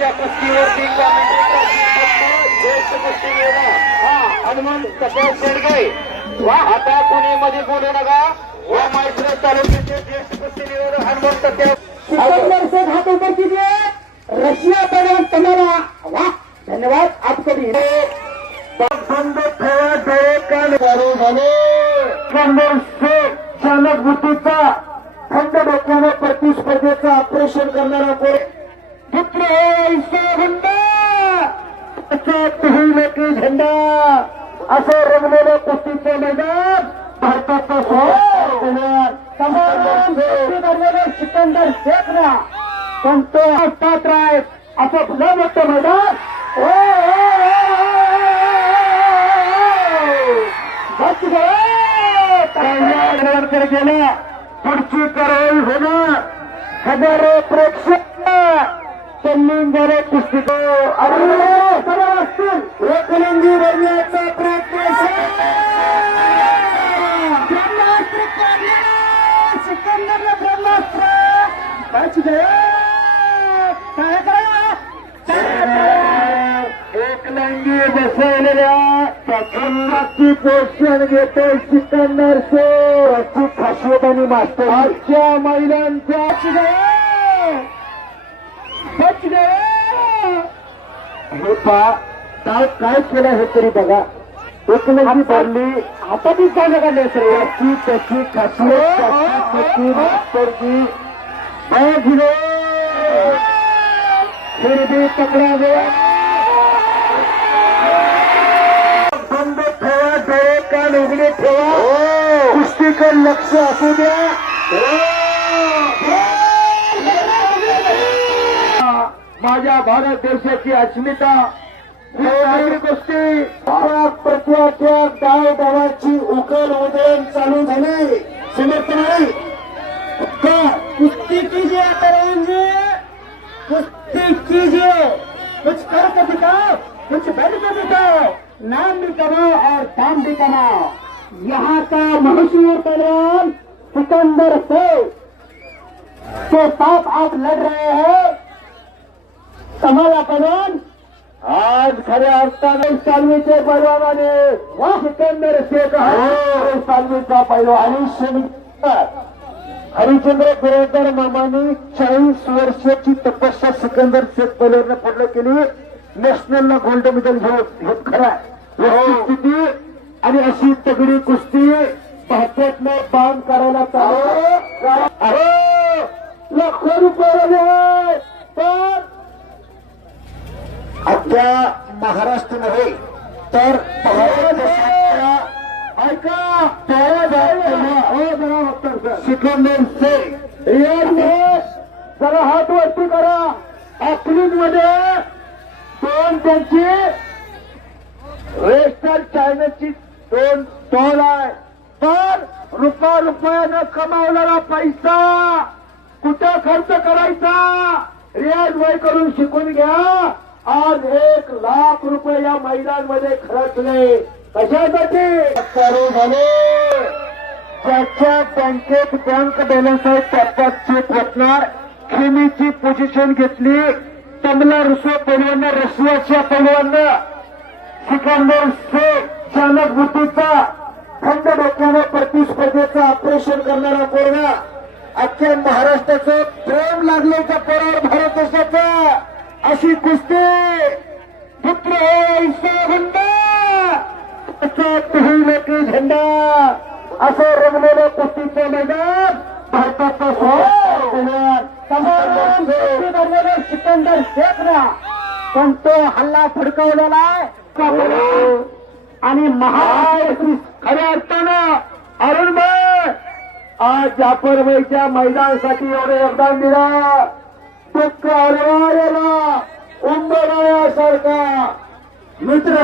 आजच्या कुस्तीवरती ज्येष्ठ कुस्तीगीर हनुमंत कपाळ शेडगे वा आता कोणी मध्ये बोलू नका व माहिती तालुक्याचे ज्येष्ठ कुस्तीगीर हनुमंत सिकंदर से हाथ ऊपर कीजिए। रशिया पहलवान तुम्हारा वाह धन्यवाद आपको भी। बंद ठेवा डोळे कान चालू झाले। सिकंदर शेख चालक बुद्धीचा थंड डोक्याने प्रतिस्पर्धेचं ऑपरेशन करणारा कोण पुत्र होईल की झेंडा असं रंगलेलं कुस्तीचं मैदान भारताचं सिकंदर शेखला पण तो पात्र आहे असं भलं मोठं मैदान गेला पुढची कारवाई होणार हजारो प्रेक्षक त्यांनी जरा कुस्ती असतील एकलिंगी बनण्याचा प्रयत्न ब्रह्मास्त्र काढलेला सिकंदरला ब्रह्मास्त्र बच गया काय करा एकलिंगी बसवलेल्या प्रखंडाची पोषण घेतोय सिकंदर शेख अशी खासियत आणि मास्टर आजच्या महिलांच्या बच गया हे पहा काय केलं हे तरी बघा एकलिंगी भरली हातातच जागा काढले सर याची त्याची खासियत त्याची मास्तरची फिर भी पकडा गया बंद ठेवा डोळे कान उघडे ठेवा कुस्तीकर लक्ष असू द्या माझ्या भारत देशाची अस्मिता कुस्ती प्रत्याच्या गावगावाची उकल उधळण चालू झाली समर्थन कुश्ती कीजिए तरुण जी कुश्ती कीजिए कुछ करके दिखाओ कुछ बढ़ के दिखाओ नाम भी कमाओ और दाम भी कमाओ यहाँ का मशहूर पहलवान सिकंदर शेख के साथ आप लड़ रहे हैं कमाला पहलवान आज खऱ्या अर्थाने सालवीचे पैलवानाने सिकंदर शेख सालवीचा पैलवान हरिश्चंद्र बिरादर मामाने 40 वर्षाची तपस्या सिकंदर शेख पैलवान पूर्ण केली नॅशनलला गोल्ड मेडल हे खरा स्थिती आणि अशी तगडी कुस्ती भारतातनं बांध करायला चालू लाखो रुपये पण अख्ख्या महाराष्ट्रामध्ये तर ऐका सिकंदर शेख जरा हात वरती करा अकलीन मध्ये दोन त्यांची वेस्टर्न चायनाची 2 स्टॉल आहे पण रुपयानं कमावलेला पैसा कुठं खर्च करायचा रियाज वय करून शिकून घ्या आज 1 लाख रुपये या महिलांमध्ये खर्चले कशासाठी झाले ज्याच्या बँकेत बँक बॅलन्स आहे त्याच्यात चेक वाटणार खेमीची पोझिशन घेतली तमला रुसो पैलवान रशियाच्या पैलवान सिकंदर शेख चालक बुद्धीचा थंड डोक्याने प्रतिस्पर्धेचं ऑपरेशन करणारा पोरगा अख्ख्या महाराष्ट्राचं प्रेम लागले का पोरावर भारत देशाचा अशी कुस्ती पुत्र होईल की झेंडा असं रंगलेलं कुस्तीचं मैदान भारताचं सिकंदर शेखला पण तो हल्ला फडकवलेला आहे आणि खऱ्या अर्थानं अरुण भाई आज जाफरबाईच्या मैदानासाठी एवढं योगदान दिलं दुःख अनिवार्याला उंबरण्यासारखा मित्र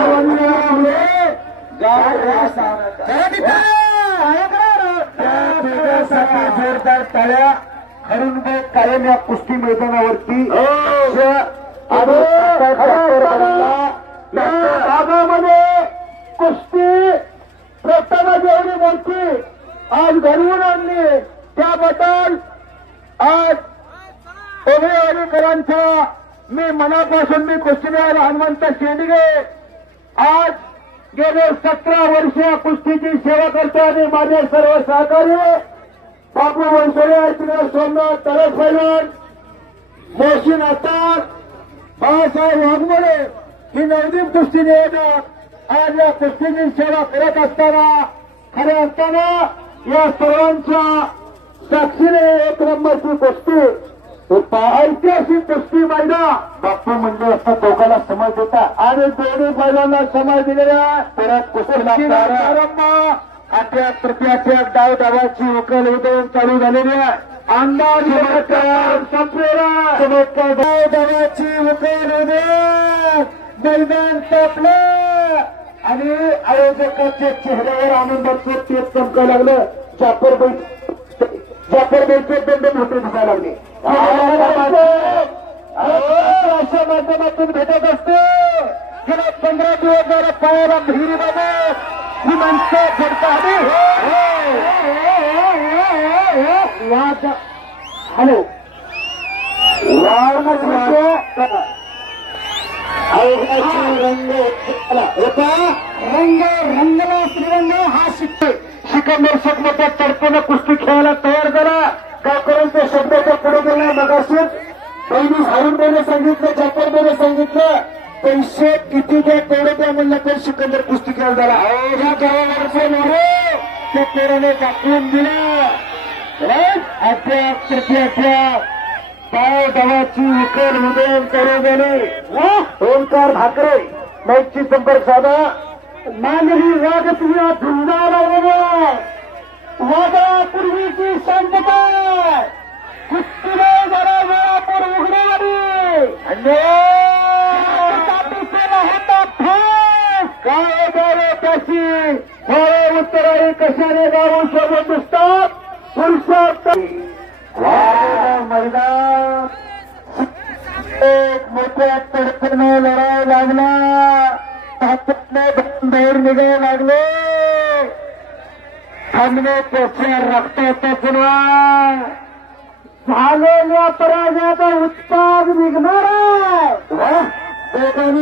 जोरदार टाळ्या अरुण भाई कायम या कुस्ती मैदानावरती भागामध्ये कुस्ती प्रथमच एवढी मोठी आज घडवून आणली त्याबद्दल आज ओगळेवाडीकरांच्या मी मनापासून मी कुस्तीवीर हनुमंत शेंडगे आज गेले 17 वर्ष कुस्तीची सेवा करतो आणि माझे सर्व सहकारी बापू वंसोडे सोमनाथ तरस पैलवान मोहसिन अत्तार बाळासाहेब वाघमोडे ही नवदीप कुस्ती नियोजक आज या कुस्तीची सेवा करत असताना खरे असताना या सर्वांच्या साक्षीने एक नंबरची कुस्ती ऐतिहासिक कुस्ती मैदान बाप्पा म्हणजे असं दोघांना समज देता आणि दोन्ही बैलांना समज दिलेल्या परत कुस्ती आठव्या तृतीय डाव डावाची उकल उदयन चालू झालेली आहे आमदार संपलेला चमत्कार डाव डावाची उकल उदयन मैदान तापलं आणि आयोजकाच्या चेहऱ्यावर आनंदाचं तेज चमकायला लागलं जाफरबाईचे दोन होते दिसायला लागले अशा माध्यमातून भेटत असते गेल्या 15 दिवस जरा पायाला विहिरी बाबत ही माणसं झडतात हॅलो रंगला श्रीरंग हा सिकंदर शेखमध्ये तडपण कुस्ती खेळायला तयार झाला का करून तो शब्दाच्या पुढे गेला मगाशीच बहिणी हारूनबाईने सांगितलं जाफरबाईने सांगितलं पैसे किती द्या तेवढे द्या म्हणलं तर सिकंदर कुस्ती खेळायला झाला ह्या गावाला त्या पोराने दाखवून दिला अध्याप पाय दवाची उकल उदयन करू गेले ओंकार भाकरे मैची संपर्क साधा मानवी राग तुम्ही झुंजायला लागले वादळापूर्वीची शांतता कुस्तीने जरा वेळापूर उघडेवाडी होता फास काय द्यावे त्याची फळे उत्तराळी कशाने गावू शोधत दिसतात पुरुषार्थ मैदान एक मोठ्या तडफडने लढायला लागला हातातले बाहेर निघायला लागले थांबणे त्याच्या रक्ताचा पुन्हा झालेल्या पराजयाचा उत्पाद निघणार आहे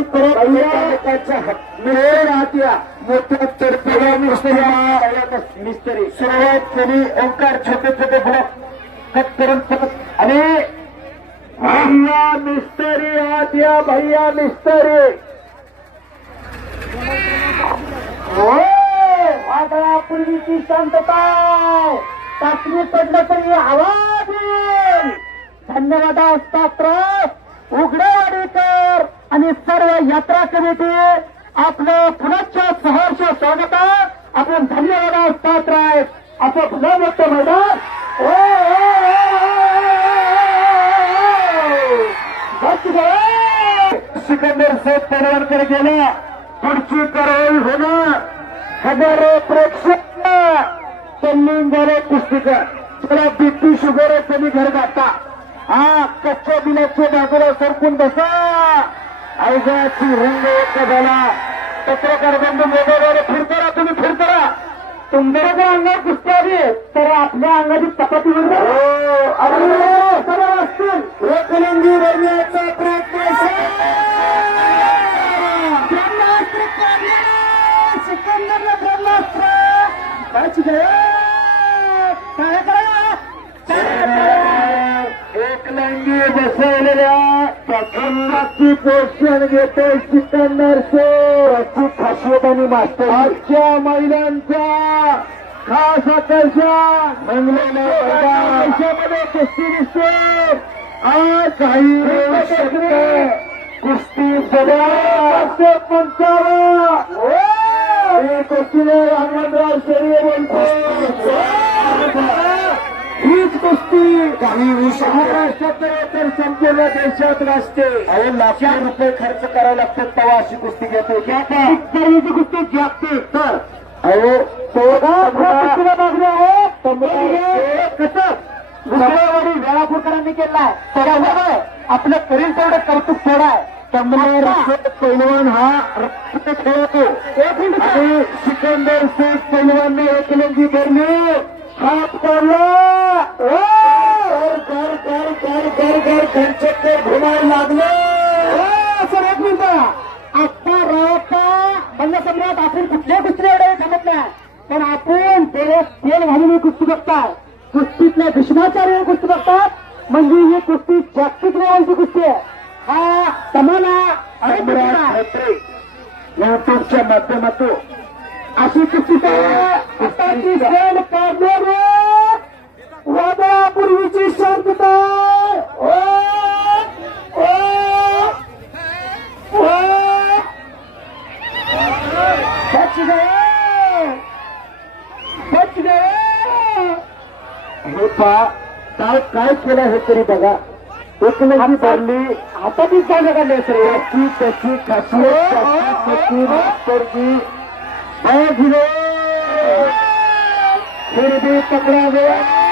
परत राहत्या मोठ्या तडफडा मिस्त्री सुरुवात केली ओंकार छोटे छोटे ब्लॉक करून परत आणि भैया मिस्त्री आत्या भैया मिस्त्री वादळापूर्वीची शांतता चाचणी पडलं तरी आवाज येईल धन्यवाद पात्र उघडेवाडीकर आणि सर्व यात्रा कमिटी आपलं पुनश्च सहर्ष स्वागत आपण धन्यवाद पात्र आहेत असं पुन्हा मोठं मैदान सिकंदर शेख पनवरकर गेल्या पुढची कारवाई होणार हजारो प्रेक्षक तल्लीन झाले कुस्तीकर त्याला बीपी शुगर कमी घर घातला हा कच्च्या बिलाच्या बाजूला सरकून बसा आयोगाची रंग एक झाला पत्रकार बंधू मोबाईलवर फिरतारा तुम्ही फिरतारा तुमच्या जर अंगात कुस्ती आली तर आपल्या अंगाची चपाती सर्व असतील एकलिंगी बनण्याचा प्रयत्न सिकंदरला ब्रह्मास्त्र काय एकलिंगी बसवलेल्या प्रथमची पोषण घेते सिकंदर याची खासियत आणि मास्टर आजच्या महिलांच्या खास आकर्षण मंगलेमध्ये कुस्ती दिसते आज काही कुस्ती सगळ्या पंचावन्न कुस्तीने हनुमंतराव शेळके बोलतो हीच कुस्ती काही महाराष्ट्रात तर संपूर्ण देशात असते अहो लाखो रुपये खर्च करावे लागतात तेव्हा अशी कुस्ती घेते ही कुस्ती जागते तर अहो कुस्तीला मागणी आहे कसं गुजरावाडी वेळापूरकरांनी केलाय त्याच्यामुळे आपलं करील तेवढं कौतुक थोडं आहे पैलवान हा रक्त खेळतो आणि सिकंदर शेख पैलवानने एकलंगी भरली हात पडला घर घुमायला लागले एक मिनिट. आत्ता रावता बंद सम्राट आपण कुठल्या कुस्ती एवढे थांबत नाही, पण आपण तेल घालून कुस्ती बघताय. कुस्तीतल्या भीष्माचार्य कुस्ती बघतात, म्हणजे ही कुस्ती जागतिक लेवलची कुस्ती आहे. हा तुम्हाला युट्यूबच्या माध्यमातून अशी कुस्ती आताची सण काढणार वादळापूर्वीची शांतता. बच गए, बच गए. हे पा काय केलं हे तरी बघा. एक नदी भरली हातातच जागा काढली सर. याची त्याची खासियत फिर भी पकड़ा गया.